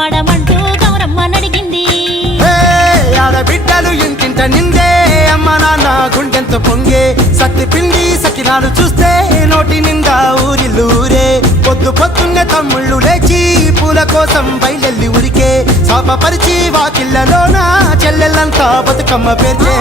కాపాడమంటూ గౌరమ్మ నడిగింది. ఆడబిడ్డలు ఇంటింట నిందే అమ్మ నాన్న గుండెంత పొంగే సత్తి పిండి సకినాలు చూస్తే నోటి నిండా ఊరిల్లూరే. పొద్దున్నే తమ్ముళ్ళు లేచి పూల కోసం బయలెల్లి ఉరికే శాపపరిచి వాకిళ్ళలోన చెల్లెళ్ళంతా బతుకమ్మ పేర్చే.